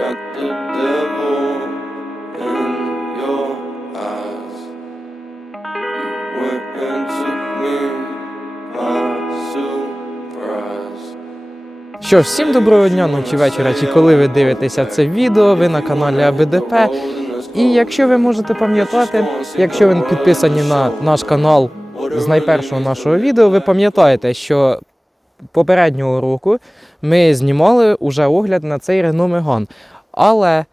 got. Що ж, всім доброго дня, ночі вечора, чи коли ви дивитеся це відео, ви на каналі АБДП. І якщо ви можете пам'ятати, якщо ви підписані на наш канал з найпершого нашого відео, ви пам'ятаєте, що попереднього року ми знімали уже огляд на цей Renault Megane. Але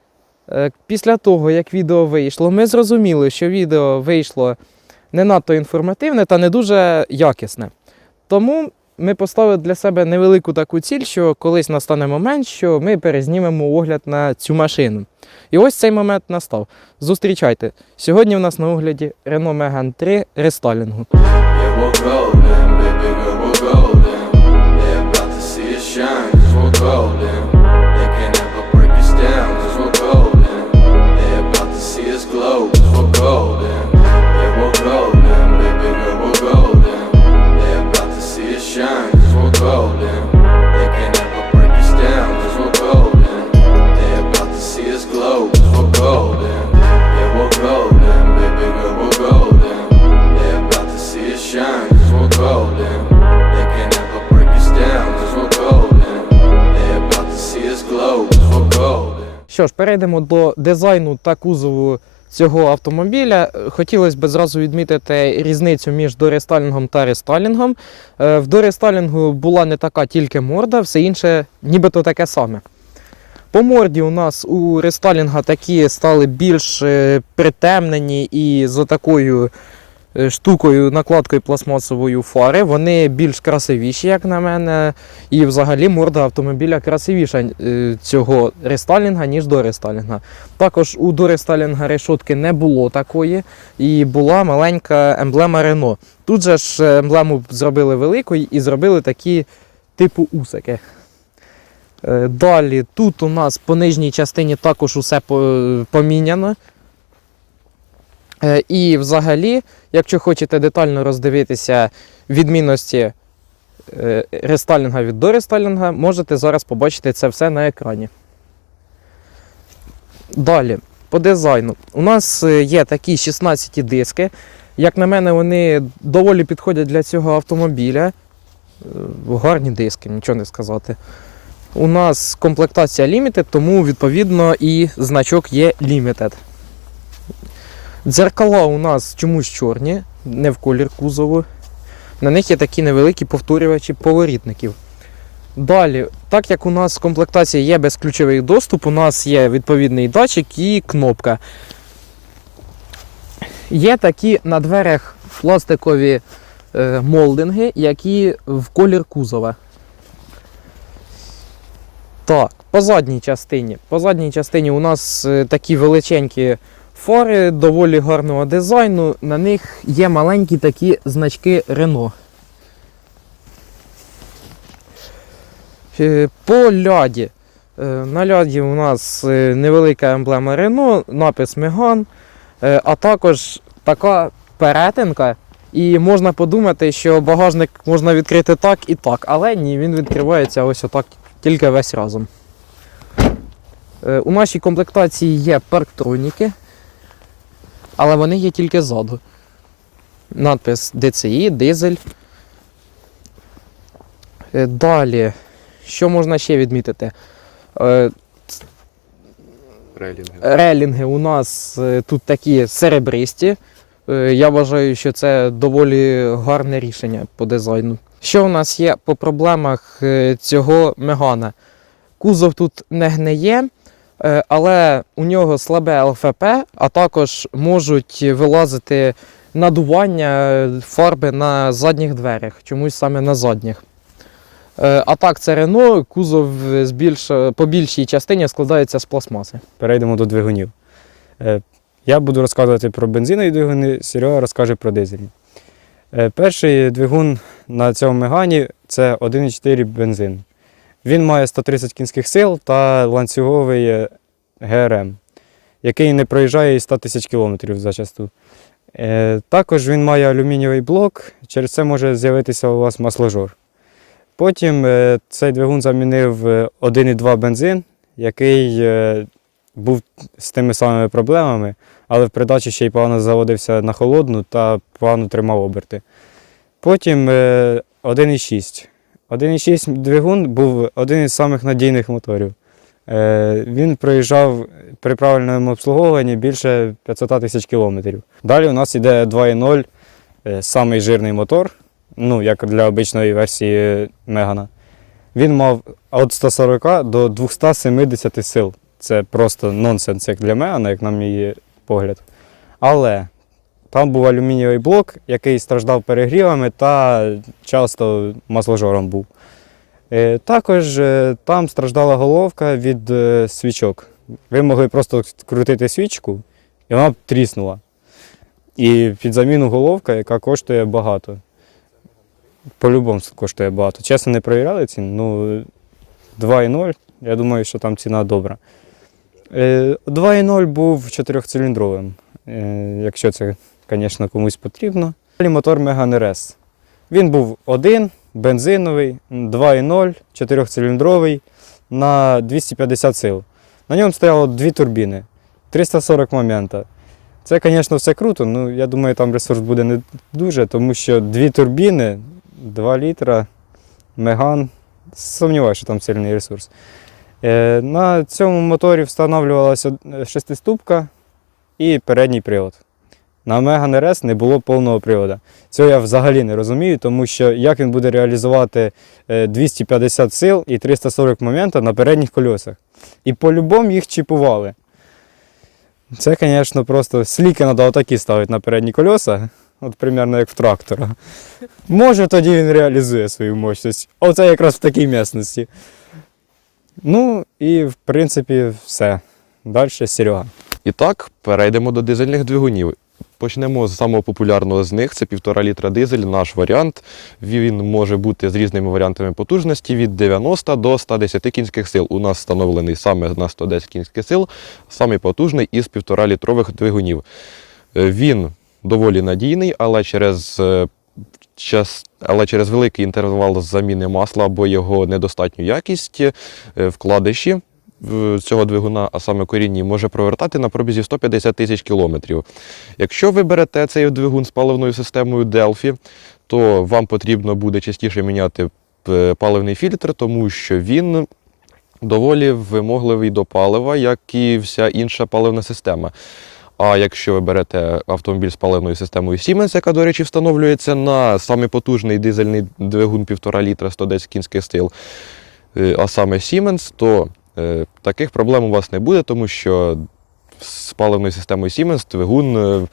е, після того, як відео вийшло, ми зрозуміли, що відео вийшло не надто інформативне та не дуже якісне. Тому ми поставили для себе невелику таку ціль, що колись настане момент, що ми перезнімемо огляд на цю машину. І ось цей момент настав. Зустрічайте. Сьогодні в нас на огляді Renault Megane 3 рестайлінгу. Що ж, перейдемо до дизайну та кузову цього автомобіля. Хотілося б зразу відмітити різницю між дорестайлінгом та рестайлінгом. Е, В дорестайлінгу була не така тільки морда, все інше нібито таке саме. По морді у нас у рестайлінга такі стали більш е, притемнені і з такою штукою, накладкою пластмасовою фари. Вони більш красивіші, як на мене. І взагалі морда автомобіля красивіша е, цього рестайлінга, ніж до рестайлінга. Також у до рестайлінга решотки не було такої, і була маленька емблема Рено. Тут же ж е, емблему зробили великою і зробили такі типу усики. Е, Далі тут у нас по нижній частині також усе по- поміняно. Е, І взагалі, якщо хочете детально роздивитися відмінності е, рестайлінга від дорестайлінга, можете зараз побачити це все на екрані. Далі, по дизайну. У нас е, є такі 16 диски. Як на мене, вони доволі підходять для цього автомобіля. Гарні диски, нічого не сказати. У нас комплектація Limited, тому відповідно і значок є Limited. Дзеркала у нас чомусь чорні, не в колір кузову. На них є такі невеликі повторювачі поворітників. Далі, так як у нас в комплектації є безключовий доступ, у нас є відповідний датчик і кнопка. Є такі на дверях пластикові е, молдинги, які в колір кузова. Так, по задній частині. По задній частині у нас е, такі величенькі фари доволі гарного дизайну. На них є маленькі такі значки Renault. Е, По ляді. Е, На ляді у нас е, невелика емблема Renault, напис е, а також така перетинка. І можна подумати, що багажник можна відкрити так і так, але ні, він відкривається ось отак тільки весь разом. У нашій комплектації є парктроніки, але вони є тільки ззаду. Надпис DCI, дизель. Е, Далі, що можна ще відмітити? Е, Рейлінги. Релінги у нас е, тут такі серебристі. Я вважаю, що це доволі гарне рішення по дизайну. Що у нас є по проблемах цього мегана? Кузов тут не гниє, але у нього слабе ЛФП, а також можуть вилазити надування фарби на задніх дверях, чомусь саме на задніх. Е, А так, це Рено, кузов з більш, по більшій частині складається з пластмаси. Перейдемо до двигунів. Е, Я буду розказувати про бензинові двигуни, Серега розкаже про дизельні. Е, Перший двигун на цьому мегані це 1,4 бензин. Він має 130 кінських сил та ланцюговий е, ГРМ, який не проїжджає і 100 тисяч кілометрів зачасту. Е, Також він має алюмінієвий блок, через це може з'явитися у вас масложор. Потім е, цей двигун замінив е, 1,2 бензин, який був з тими самими проблемами, але в придачі ще й погано заводився на холодну та погано тримав оберти. Потім е, 1,6. 1,6 двигун був один із самих надійних моторів. Е, Він проїжджав при правильному обслуговуванні більше 500 тисяч кілометрів. Далі у нас йде 2,0, е, самий жирний мотор, ну, як для обичної версії Мегана. Він мав від 140 до 270 сил. Це просто нонсенс як для Мегана, як на мій погляд. Але там був алюмінієвий блок, який страждав перегрівами та часто масложором був. Е, Також е, там страждала головка від е, свічок. Ви могли просто крутити свічку, і вона б тріснула. І під заміну головка, яка коштує багато. По-любому коштує багато. Чесно, не перевіряли ціну. Ну, 2,0, я думаю, що там ціна добра. Е, 2,0 був чотирьохциліндровим, якщо це, звісно, комусь потрібно. Далі мотор Megane RS. Він був один, бензиновий, 2,0, чотирьохциліндровий на 250 сил. На ньому стояло дві турбіни, 340 момента. Це, звісно, все круто, але я думаю, там ресурс буде не дуже, тому що дві турбіни, 2 літра, меган. Сумніваюся, що там сильний ресурс. Е, на цьому моторі встановлювалася шестиступка і передній привод. На Megane RS не було повного приводу. Цього я взагалі не розумію, тому що як він буде реалізувати е, 250 сил і 340 момента на передніх колесах. І по-любому їх чіпували. Це, звісно, просто сліки треба отакі ставити на передні колеса, от примерно як в трактора. Може, тоді він реалізує свою мощність. Оце якраз в такій місцевості. Ну і в принципі все. Далі Серега. І так, перейдемо до дизельних двигунів. Почнемо з самого популярного з них це 1,5 літра дизель, наш варіант. Він може бути з різними варіантами потужності від 90 до 110 кінських сил. У нас встановлений саме на 110 кінських сил, самий потужний із 1,5 літрових двигунів. Е, Він доволі надійний, але через е, час, але через великий інтервал заміни масла або його недостатню якість е, вкладиші цього двигуна, а саме корінні, може провертати на пробізі 150 тисяч кілометрів. Якщо ви берете цей двигун з паливною системою Delphi, то вам потрібно буде частіше міняти е, паливний фільтр, тому що він доволі вимогливий до палива, як і вся інша паливна система. А якщо ви берете автомобіль з паливною системою Siemens, яка, до речі, встановлюється на самий потужний дизельний двигун 1,5 літра 110 кінських сил, е, а саме Siemens, то таких проблем у вас не буде, тому що з паливною системою Siemens двигун е,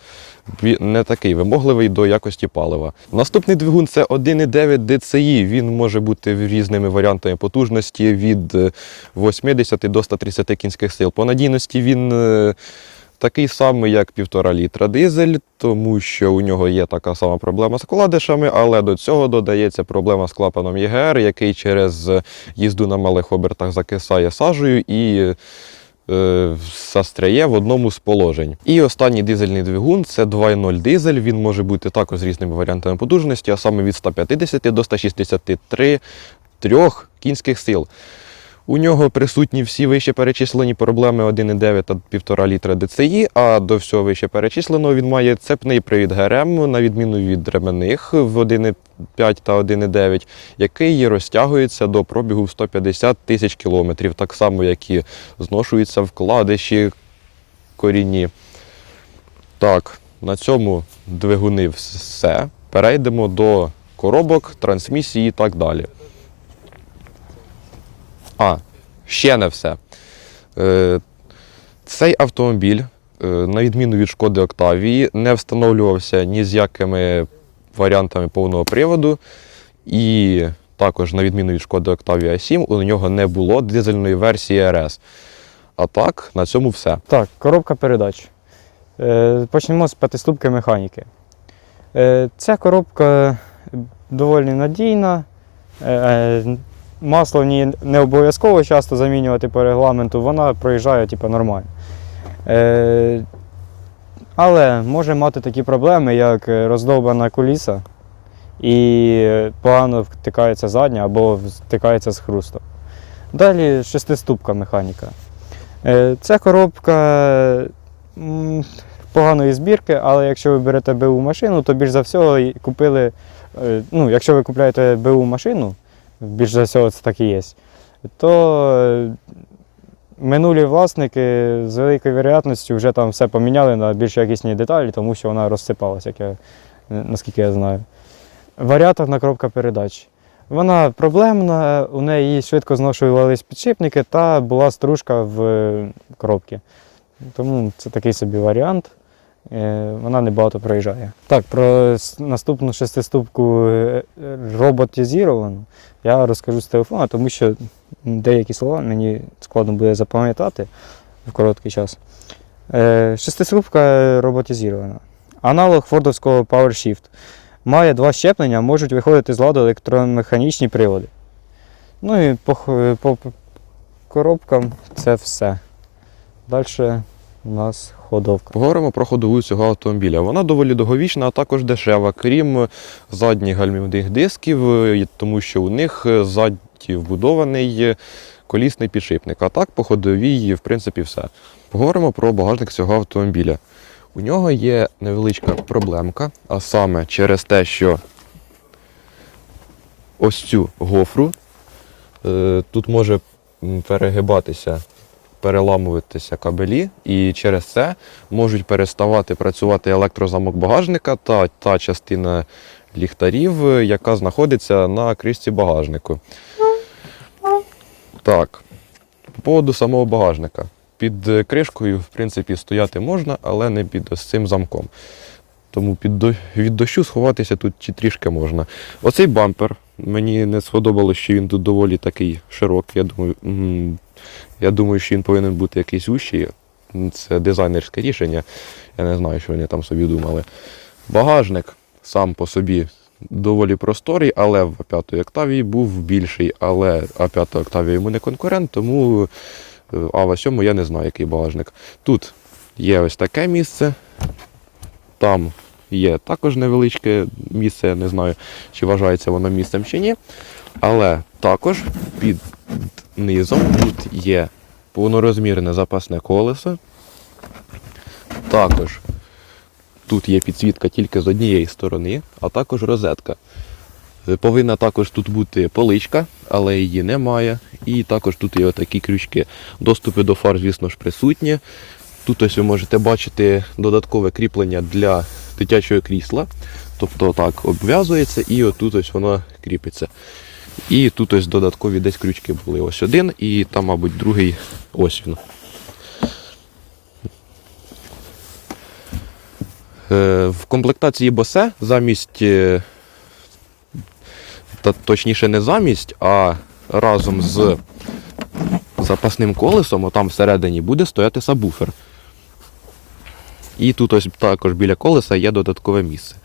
не такий вимогливий до якості палива. Наступний двигун це 1,9 DCI. Він може бути різними варіантами потужності від е, 80 до 130 кінських сил. По надійності він е, такий самий, як 1,5 літра дизель, тому що у нього є така сама проблема з вкладишами, але до цього додається проблема з клапаном ЄГР, який через е, їзду на малих обертах закисає сажею і е, застряє в одному з положень. І останній дизельний двигун це 2.0 дизель. Він може бути також з різними варіантами потужності, а саме від 150 до 163 трьох кінських сил. У нього присутні всі вище перечислені проблеми 1,9 та 1,5 літра DCI, а до всього вище перечисленого він має цепний привід ГРМ, на відміну від ременних в 1,5 та 1,9, який розтягується до пробігу в 150 тисяч кілометрів, так само, як і зношуються вкладиші корінні. Так, на цьому двигуни все. Перейдемо до коробок, трансмісії і так далі. А, ще не все. Е, цей автомобіль, е, на відміну від шкоди Октавії, не встановлювався ні з якими варіантами повного приводу. І також, на відміну від шкоди Октавія 7, у нього не було дизельної версії RS. А так, на цьому все. Так, коробка передач. Е, Почнемо з п'ятиступки механіки. Ця коробка доволі надійна. Масло в ній не обов'язково часто замінювати по регламенту, вона проїжджає типу, нормально. Е, Але може мати такі проблеми, як е, роздовбана куліса і погано втикається задня або втикається з хрустом. Далі шестиступка механіка. Е, Це коробка поганої збірки, але якщо ви берете БУ машину, то більш за всього купили. е, Ну, якщо ви купляєте БУ машину, більш за всього це так і є, то е, минулі власники з великою вероятністю вже там все поміняли на більш якісні деталі, тому що вона розсипалася, як я, наскільки я знаю. Варіаторна коробка передач. Вона проблемна, у неї швидко зношувались підшипники та була стружка в е, коробці. Тому це такий собі варіант. Е, Вона небагато проїжджає. Так, про наступну шестиступку е, е, роботизіровану я розкажу з телефона, тому що деякі слова мені складно буде запам'ятати в короткий час. Е, Шестиступка роботизірована. Аналог фордовського PowerShift. Має два щеплення, можуть виходити з ладу електромеханічні приводи. Ну і по, по, по коробкам це все. Далі у нас ходовка. Поговоримо про ходову цього автомобіля. Вона доволі довговічна, а також дешева, крім задніх гальмівних дисків, е, тому що у них е, ззаді вбудований е, колісний підшипник. А так по ходовій, в принципі, все. Поговоримо про багажник цього автомобіля. У нього є невеличка проблемка, а саме через те, що ось цю гофру тут може перегибатися, переламуватися кабелі, і через це можуть переставати працювати електрозамок багажника та та частина ліхтарів, яка знаходиться на кришці багажнику. Так, по поводу самого багажника. Під кришкою, в принципі, стояти можна, але не під ось цим замком. Тому під від дощу сховатися тут трішки можна. Оцей бампер. Мені не сподобалось, що він тут доволі такий широкий. Я думаю, я думаю, що він повинен бути якийсь вущий. Це дизайнерське рішення. Я не знаю, що вони там собі думали. Багажник сам по собі доволі просторий, але в А5 Октавії був більший, але А5 Октавія йому не конкурент, тому е, Ава 7 я не знаю, який багажник. Тут є ось таке місце, там є також невеличке місце, не знаю, чи вважається воно місцем чи ні. Але також під низом тут є повнорозмірне запасне колесо. Також тут є підсвітка тільки з однієї сторони, а також розетка. Повинна також тут бути поличка, але її немає. І також тут є отакі крючки. Доступи до фар, звісно ж, присутні. Тут ось ви можете бачити додаткове кріплення для дитячого крісла. Тобто так обв'язується і отут ось воно кріпиться. І тут ось додаткові десь крючки були. Ось один, і там, мабуть, другий ось він. Е, В комплектації босе замість, е, та точніше не замість, а разом з запасним колесом, отам всередині буде стояти сабвуфер. І тут ось також біля колеса є додаткове місце.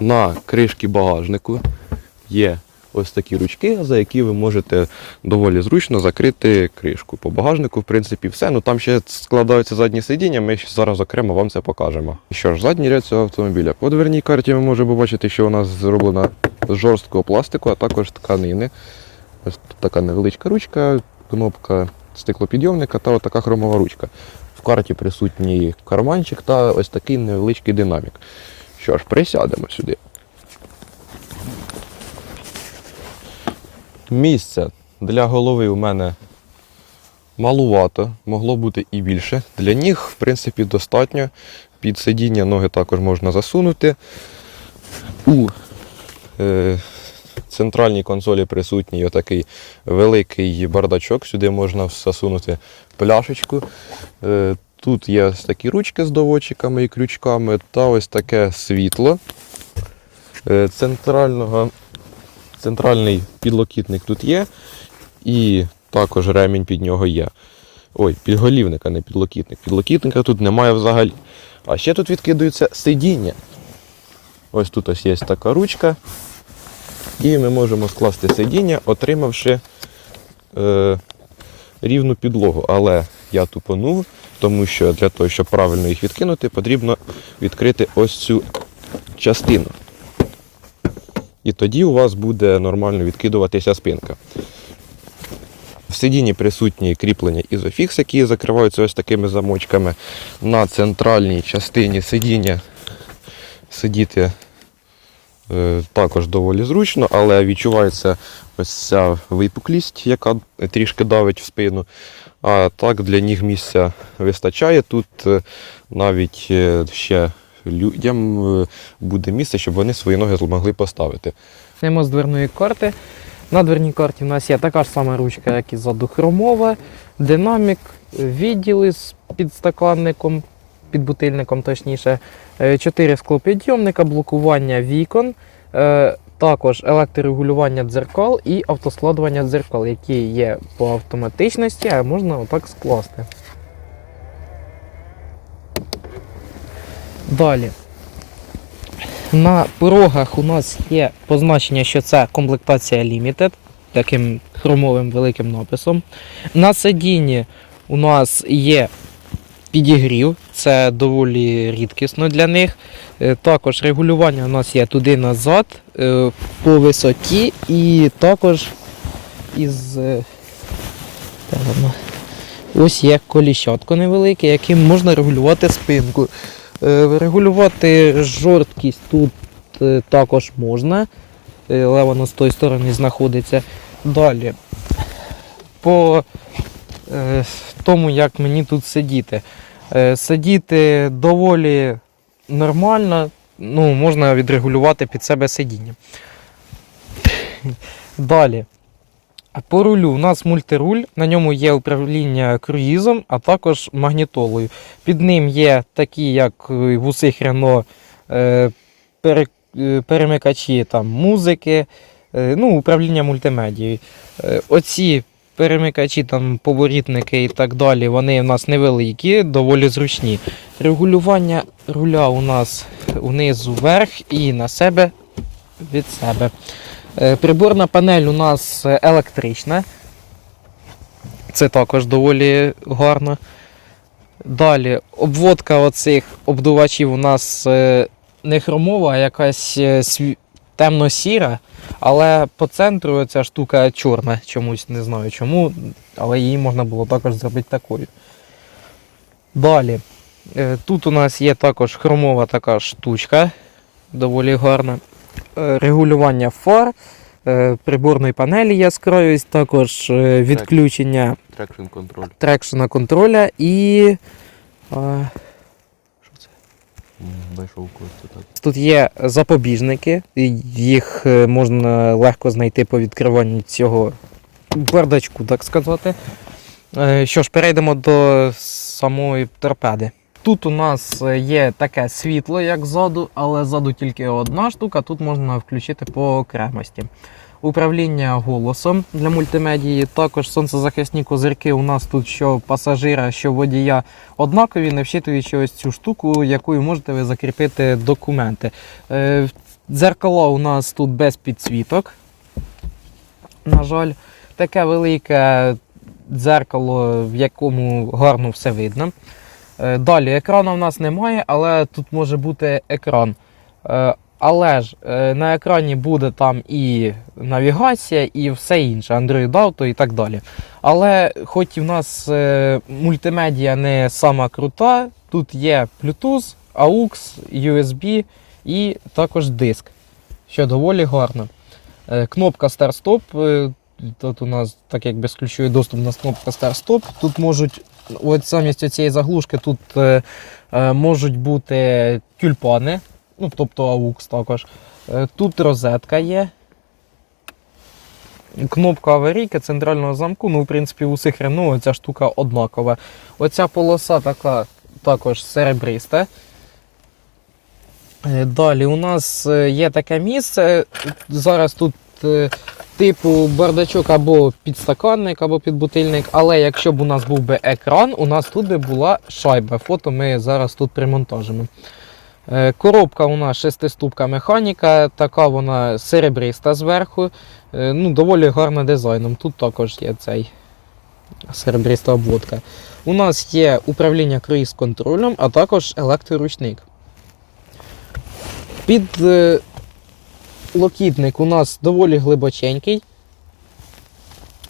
На кришці багажнику є ось такі ручки, за які ви можете доволі зручно закрити кришку. По багажнику, в принципі, все. Ну там ще складаються задні сидіння, ми зараз окремо вам це покажемо. Що ж, задній ряд цього автомобіля. По дверній карті ми можемо побачити, що вона зроблена з жорсткого пластику, а також тканини. Ось тут така невеличка ручка, кнопка стеклопідйомника та отака хромова ручка. В карті присутній карманчик та ось такий невеличкий динамік. Що ж, присядемо сюди. Місця для голови у мене малувато, могло бути і більше. Для ніг, в принципі, достатньо. Під сидіння ноги також можна засунути. У е, центральній консолі присутній отакий великий бардачок. Сюди можна засунути пляшечку. Е, тут є ось такі ручки з доводчиками і крючками, та ось таке світло. Е, центрального Центральний підлокітник тут є, і також ремінь під нього є. Ой, підголівник, а не підлокітник. Підлокітника тут немає взагалі. А ще тут відкидується сидіння. Ось тут ось є така ручка. І ми можемо скласти сидіння, отримавши е, рівну підлогу. Але я тупонув, тому що для того, щоб правильно їх відкинути, потрібно відкрити ось цю частину. І тоді у вас буде нормально відкидуватися спинка. В сидінні присутні кріплення ізофікс, які закриваються ось такими замочками. На центральній частині сидіння сидіти також доволі зручно, але відчувається ось ця випуклість, яка трішки давить в спину. А так для ніг місця вистачає. Тут е, навіть е, ще людям е, буде місце, щоб вони свої ноги змогли поставити. Почнемо з дверної карти. На дверній карті у нас є така ж сама ручка, як і ззаду хромова, динамік, відділи з підстаканником, підбутильником точніше, е, чотири склопідйомника, блокування вікон, е, також електрорегулювання дзеркал і автоскладування дзеркал, які є по автоматичності, а можна отак скласти. Далі. На порогах у нас є позначення, що це комплектація Limited, таким хромовим великим написом. На сидінні у нас є підігрів, це доволі рідкісно для них. Е, Також регулювання у нас є туди-назад, е, по висоті і також із. е? Ось є коліщатко невелике, яким можна регулювати спинку. Регулювати жорсткість тут також можна, але воно з тої сторони знаходиться. Далі. По тому, як мені тут сидіти. Е, Сидіти доволі нормально, ну, можна відрегулювати під себе сидіння. Далі. По рулю у нас мультируль, на ньому є управління круїзом, а також магнітолою. Під ним є такі, як е, в усіх Рено, е, пере- е, перемикачі там, музики, е, ну, управління мультимедією. Е, Оці перемикачі, там, поворітники і так далі, вони у нас невеликі, доволі зручні. Регулювання руля у нас унизу вверх і на себе від себе. Е, Приборна панель у нас електрична. Це також доволі гарно. Далі, обводка оцих обдувачів у нас е, не хромова, а якась е, темно-сіра, але по центру ця штука чорна чомусь, не знаю чому, але її можна було також зробити такою. Далі. е, Тут у нас є також хромова така штучка, доволі гарна. Е, Регулювання фар, е, приборної панелі яскравість, також відключення трекшена контроля і. Кості, так. Тут є запобіжники, їх е, можна легко знайти по відкриванню цього бардачку, так сказати. Е, Що ж, перейдемо до самої торпеди. Тут у нас е, є таке світло, як ззаду, але ззаду тільки одна штука, тут можна включити по окремості. Управління голосом для мультимедії, також сонцезахисні козирки у нас тут що пасажира, що водія однакові, не вчитуючи ось цю штуку, якою можете ви закріпити документи. Е, Дзеркала у нас тут без підсвіток. На жаль, таке велике дзеркало, в якому гарно все видно. Е, Далі екрану в нас немає, але тут може бути екран. Але ж е, на екрані буде там і навігація, і все інше, Android Auto і так далі. Але хоч і в нас е, мультимедіа не сама крута, тут є Bluetooth, AUX, USB і також диск, що доволі гарно. Е, Кнопка Start-Stop. Тут у нас, так як безключовий доступ, у нас кнопка Start-Stop. Тут можуть, от замість цієї заглушки, тут можуть бути тюльпани, ну, тобто AUX також. Е, Тут розетка є. Кнопка аварійки центрального замку, ну, в принципі, у всіх Renault ця штука однакова. Оця полоса така також серебриста. Е, Далі у нас е, є таке місце. Зараз тут типу бардачок або підстаканник, або підбутильник. Але якщо б у нас був би екран, у нас тут би була шайба. Фото ми зараз тут примонтажимо. Е, Коробка у нас шестиступка механіка, така вона серебриста зверху. Е, Ну, доволі гарна дизайном. Тут також є цей серебриста обводка. У нас є управління круїз-контролем, а також електроручник. Під е, локітник у нас доволі глибоченький.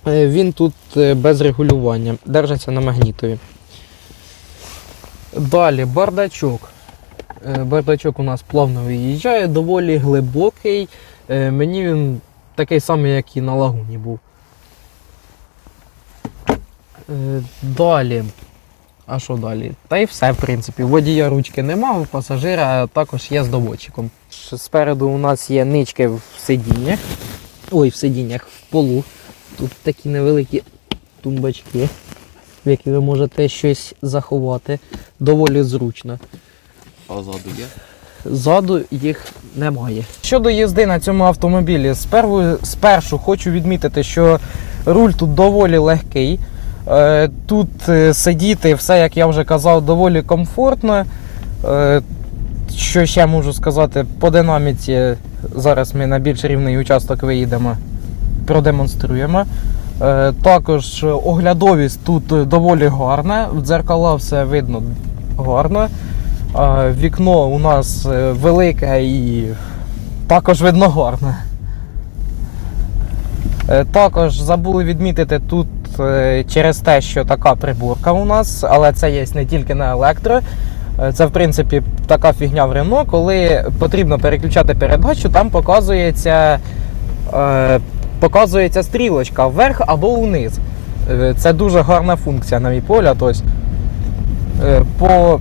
Він тут без регулювання, держиться на магнітові. Далі бардачок. Е, Бардачок у нас плавно виїжджає, доволі глибокий. Е, Мені він такий самий, як і на лагуні був. Е, Далі. А що далі? Та й все, в принципі. Водія ручки нема, у пасажира також є з доводчиком. Спереду у нас є нички в сидіннях. Ой, в сидіннях, в полу. Тут такі невеликі тумбачки, в які ви можете щось заховати. Доволі зручно. А ззаду є? Ззаду їх немає. Щодо їзди на цьому автомобілі, сперву, спершу хочу відмітити, що руль тут доволі легкий. Е, Тут е, сидіти, все, як я вже казав, доволі комфортно. Е, Що ще можу сказати, по динаміці зараз ми на більш рівний участок виїдемо, продемонструємо. Також оглядовість тут доволі гарна, в дзеркала все видно гарно. Вікно у нас е, велике і також видно гарне. Е, Також забули відмітити тут е, через те, що така приборка у нас, але це є не тільки на електро. Це, в принципі, така фігня в Рено, коли потрібно переключати передачу, там показується, показується стрілочка вверх або вниз. Це дуже гарна функція, на мій погляд. Ось. По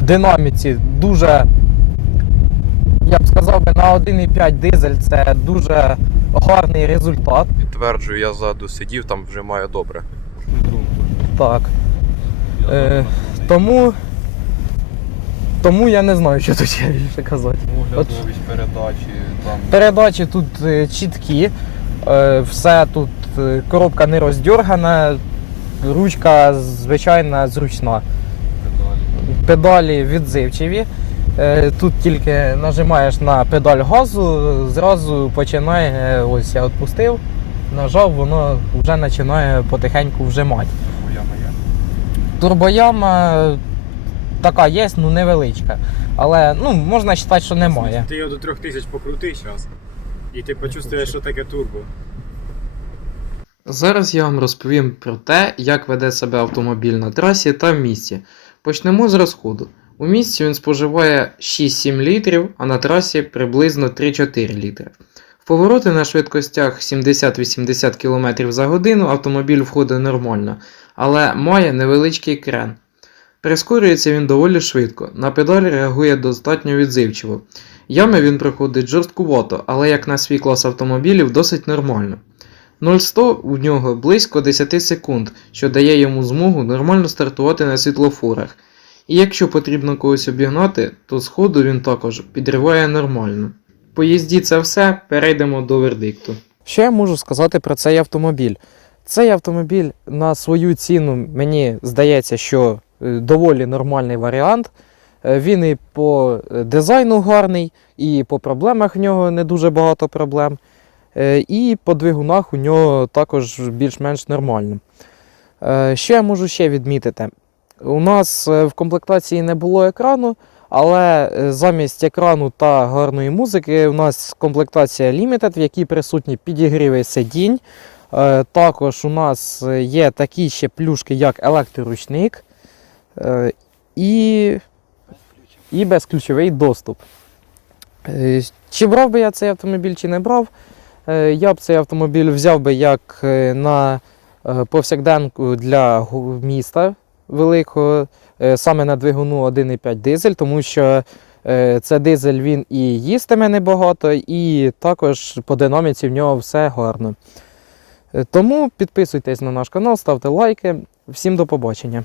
динаміці дуже, я б сказав би, на 1,5 дизель це дуже гарний результат. Підтверджую, я ззаду сидів, там вже має добре. Так. Е, тому, тому я не знаю, що тут ще більше казати. Оглядовість передачі, там Передачі тут е, чіткі, е, все тут е, коробка не роздьоргана, ручка звичайна зручна. Педалі. Відзивчиві. Е, Тут тільки нажимаєш на педаль газу, зразу починає, е, ось я відпустив, нажав, воно вже починає потихеньку вжимати. Турбояма така є, ну невеличка. Але ну, можна вважати, що немає. Ти його до 3000 покрути зараз, і ти почувствуєш, що таке турбо. Зараз я вам розповім про те, як веде себе автомобіль на трасі та в місті. Почнемо з розходу. У місті він споживає 6-7 літрів, а на трасі приблизно 3-4 літри. В повороти на швидкостях 70-80 км за годину автомобіль входить нормально, але має невеличкий крен. Прискорюється він доволі швидко, на педаль реагує достатньо відзивчиво. Ями він проходить жорсткувато, але як на свій клас автомобілів досить нормально. 0-100 у нього близько 10 секунд, що дає йому змогу нормально стартувати на світлофорах. І якщо потрібно когось обігнати, то сходу він також підриває нормально. По їзді це все, перейдемо до вердикту. Що я можу сказати про цей автомобіль? Цей автомобіль на свою ціну, мені здається, що е, доволі нормальний варіант. Е, Він і по е, дизайну гарний, і по проблемах в нього не дуже багато проблем. Е, І по двигунах у нього також більш-менш нормально. Е, Що я можу ще відмітити? У нас е, в комплектації не було екрану, але замість екрану та гарної музики у нас комплектація Limited, в якій присутні підігріви сидінь. Також у нас є такі ще плюшки, як електроручник і, і безключовий доступ. Чи брав би я цей автомобіль, чи не брав? Е, Я б цей автомобіль взяв би як е, на е, повсякденку для міста великого, саме на двигуну 1,5 дизель, тому що це дизель він і їстиме небагато, і також по динаміці в нього все гарно. Тому підписуйтесь на наш канал, ставте лайки. Всім до побачення.